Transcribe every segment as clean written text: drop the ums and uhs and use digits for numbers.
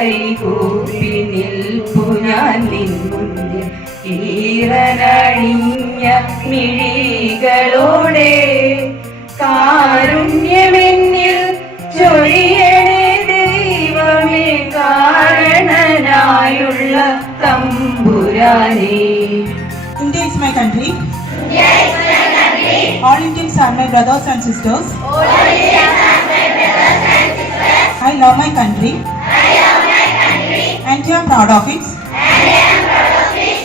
കൈകൂപ്പി നിൽപ്പു ഞാൻ നിൻ മുന്നിൽ ഈറനണിഞ്ഞ മിഴികളോടെ കാരുണ്യമെന്നിൽ ചൊരിയണേ ദൈവമേ കാരണനായുള്ള തമ്പുരാനേ. India is my country. All Indians are my brothers and sisters. I love my country. And I am proud of it.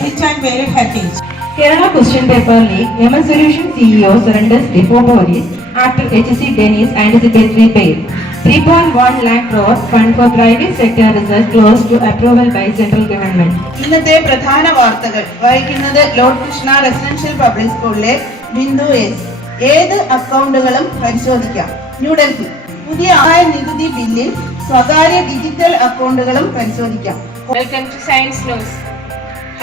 Rich and varied heritage. Kerala Question Paper Leak, Yemen Solution CEO surrenders before police after HC Dennis anticipatory bail. 3.1 lakh crore fund for private sector research close to approval by central government. ഇന്നത്തെ പ്രധാന വാർത്തകൾ വായിക്കുന്നത് Lord Krishna residential public സ്കൂളിലെ Bindu S. ഏത് അക്കൗണ്ടുകളും പരിശോധിക്കാം. ന്യൂഡൽഹി. പുതിയ ആദായ നികുതി ബില്ലിൽ സ്വകാര്യ ഡിജിറ്റൽ അക്കൗണ്ടുകളും പരിശോധിക്കാം. Welcome to Science News.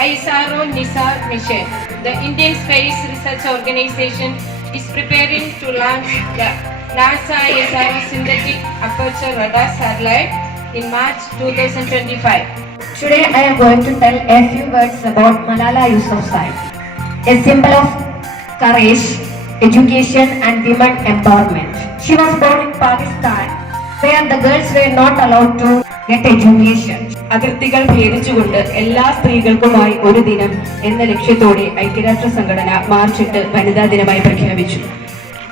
ISRO NISAR mission. The Indian Space Research Organization is preparing to launch the NASA ISRO synthetic aperture radar satellite in March 2025. Today I am going to tell a few words about Malala Yousafzai, a symbol of courage, education and women empowerment. She was born in Pakistan where the girls were not allowed to get education. അതിർത്തികൾ ഭേദിച്ചുകൊണ്ട് എല്ലാ സ്ത്രീകൾക്കുമായി ഒരു ദിനം എന്ന ലക്ഷ്യത്തോടെ ഐക്യരാഷ്ട്ര സംഘടന March 8 വനിതാ ദിനമായി പ്രഖ്യാപിച്ചു.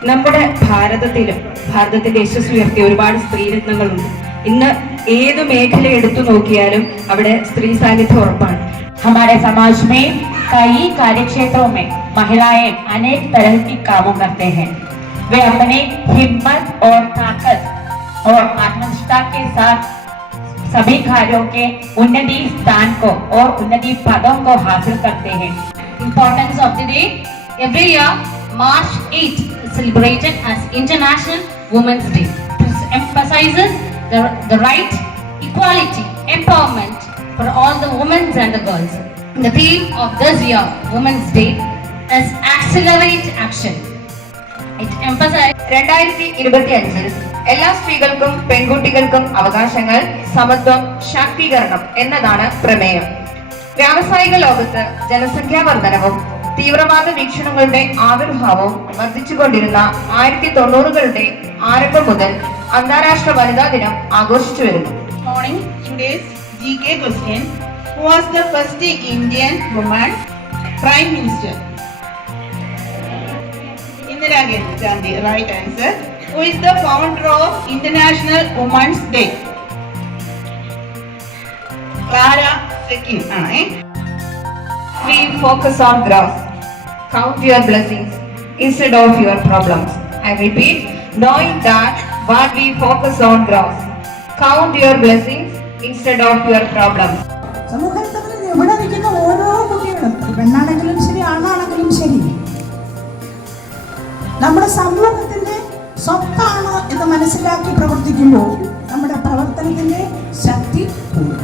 നമ്മുടെ ഭാരതത്തിന്റെ യശസ് ഉയർത്തിയ ഒരുപാട് സ്ത്രീരത്നങ്ങളുണ്ട്. ഇന്ന് ഏത് മേഖല എടുത്തു നോക്കിയാലും അവിടെ സ്ത്രീ സാന്നിധ്യം ഉറപ്പാണ്. हमारे समाज में कई कार्यक्षेत्रों में महिलाएं अनेक तरह की कामों करते हैं. वे अपने हिम्मत और ताकत और आत्मनिष्ठा के साथ सभी कार्यों के उन्नति स्थान को और उन्नति पदों को हासिल करते हैं. Importance of the day: every year March 8 is celebrated as International Women's Day. This emphasizes the right, equality, empowerment for all the women and the girls. The theme of this year Women's Day is Accelerate Action. It emphasizes 2025 എല്ലാ സ്ത്രീകൾക്കും പെൺകുട്ടികൾക്കും അവകാശങ്ങൾ, സമത്വം, ശാക്തീകരണം എന്നതാണ് പ്രമേയം. വ്യാവസായിക ലോകത്ത് ജനസംഖ്യാ വർധനവും തീവ്രവാദ വീക്ഷണങ്ങളുടെ ആവിർഭാവവും വർദ്ധിച്ചുകൊണ്ടിരുന്ന 1990കളുടെ ആരംഭം മുതൽ അന്താരാഷ്ട്ര വനിതാ ദിനം ആഘോഷിച്ചു വരുന്നു. Morning. Today's GK question: Who was the first Indian woman Prime Minister? Indira Gandhi. Right answer. Who is the founder of International Women's Day? Clara Zetkin. We focus on growth. Count your blessings instead of your problems. I repeat, knowing that what we focus on growth. Count your blessings instead of your problems. സമൂഹത്തിൽ എവിടെ നിൽക്കുന്ന ഓരോ കുട്ടികളും പെണ്ണാണെങ്കിലും ശരി ആണാണെങ്കിലും ശരി നമ്മുടെ സമൂഹത്തിന്റെ സ്വത്താണ് എന്ന് മനസ്സിലാക്കി പ്രവർത്തിക്കുമ്പോൾ നമ്മുടെ പ്രവർത്തനത്തിന്റെ ശക്തി കൂടും.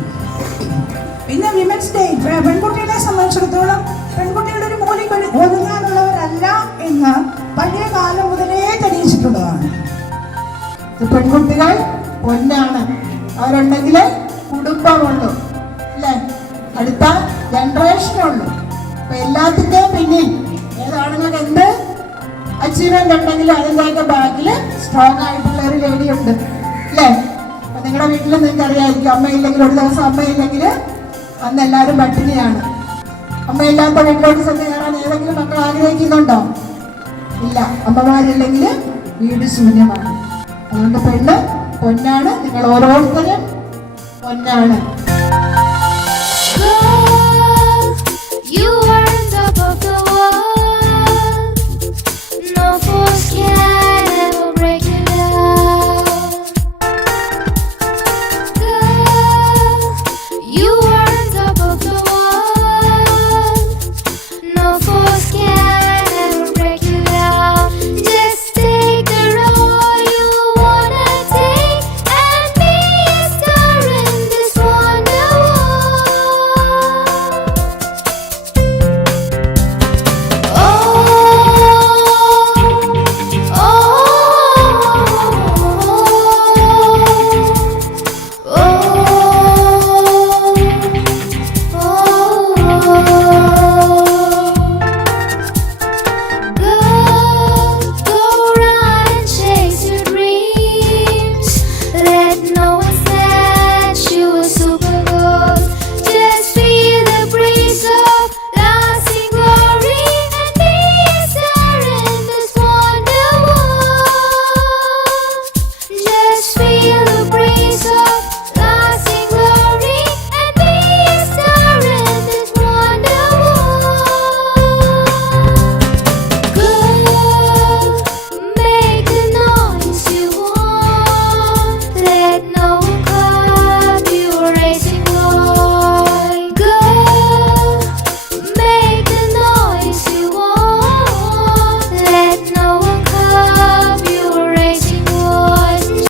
പിന്നെ വിമൻസ് ഡേ പെൺകുട്ടികളെ സംബന്ധിച്ചിടത്തോളം പെൺകുട്ടികളുടെ ഒരു മൂല്യം ഒതുങ്ങാനുള്ളവരല്ല എന്ന് പഴയ കാലം മുതലേ തെളിയിച്ചിട്ടുള്ളതാണ്. പെൺകുട്ടികൾ പൊന്നാണ്, അവരുണ്ടെങ്കിൽ കുടുംബമുള്ളൂ, അല്ലേ, അടുത്ത ജനറേഷനുള്ളൂ. അപ്പൊ എല്ലാത്തിൻ്റെയും പിന്നിൽ ഏതാണെങ്കിലും എന്ത് അച്ചീവ്മെന്റ് ഉണ്ടെങ്കിലും അതിൻ്റെയൊക്കെ ബാക്കിൽ സ്ട്രോങ് ആയിട്ടുള്ള ഒരു ലേഡി ഉണ്ട്, അല്ലേ. അപ്പൊ നിങ്ങളുടെ വീട്ടിൽ നിങ്ങൾക്ക് അറിയാമായിരിക്കും, അമ്മയില്ലെങ്കിൽ ഒരു ദിവസം അമ്മയില്ലെങ്കിൽ അന്ന് എല്ലാവരും പട്ടിണിയാണ്. അമ്മയില്ലാത്ത വീട്ടിലോട്ട് ചെന്ന് കയറാൻ ഏതെങ്കിലും മക്കൾ ആഗ്രഹിക്കുന്നുണ്ടോ? ഇല്ല. അമ്മമാരില്ലെങ്കിൽ വീട് ശൂന്യമാണ്. അതുകൊണ്ട് പെണ്ണ് പൊന്നാണ്, നിങ്ങൾ ഓരോരുത്തരും പൊന്നാണ്.